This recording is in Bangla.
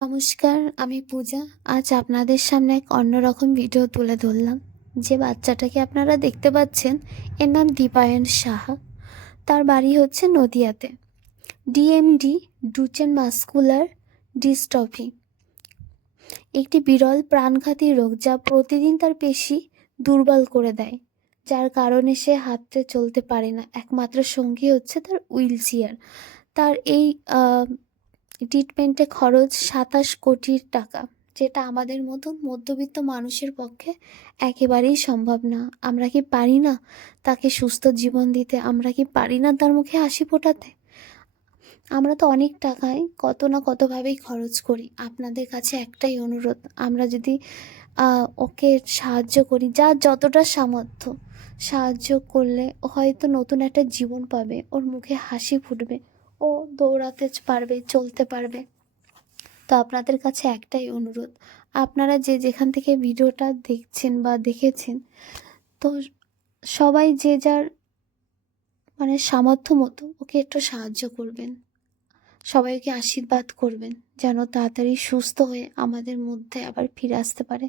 নমস্কার, আমি পূজা। আজ আপনাদের সামনে এক অন্যরকম ভিডিও তুলে ধরলাম। যে বাচ্চাটাকে আপনারা দেখতে পাচ্ছেন, এর নাম দীপায়ন সাহা। তার বাড়ি হচ্ছে নদিয়াতে। ডিএমডি, ডুচেন মাস্কুলার ডিস্ট্রফি, একটি বিরল প্রাণঘাতী রোগ যা প্রতিদিন তার পেশি দুর্বল করে দেয়, যার কারণে সে হাঁটতে চলতে পারে না। একমাত্র সঙ্গী হচ্ছে তার হুইল চেয়ার। তার এই ট্রিটমেন্টে খরচ ২৭ কোটি টাকা, যেটা আমাদের মতন মধ্যবিত্ত মানুষের পক্ষে একেবারেই সম্ভব না। আমরা কি পারি না তাকে সুস্থ জীবন দিতে? আমরা কি পারি না তার মুখে হাসি ফোটাতে? আমরা তো অনেক টাকায় কত না কতভাবেই খরচ করি। আপনাদের কাছে একটাই অনুরোধ, আমরা যদি ওকে সাহায্য করি, যার যতটা সামর্থ্য, সাহায্য করলে ও হয়তো নতুন একটা জীবন পাবে, ওর মুখে হাসি ফুটবে, ও দৌড়াতে পারবে, চলতে পারবে। তো আপনাদের কাছে একটাই অনুরোধ, আপনারা যে যেখান থেকে ভিডিওটা দেখছেন বা দেখেছেন, তো সবাই যে যার সামর্থ্য মতো ওকে একটু সাহায্য করবেন। সবাইকে আশীর্বাদ করবেন যেন তাড়াতাড়ি সুস্থ হয়ে আমাদের মধ্যে আবার ফিরে আসতে পারে।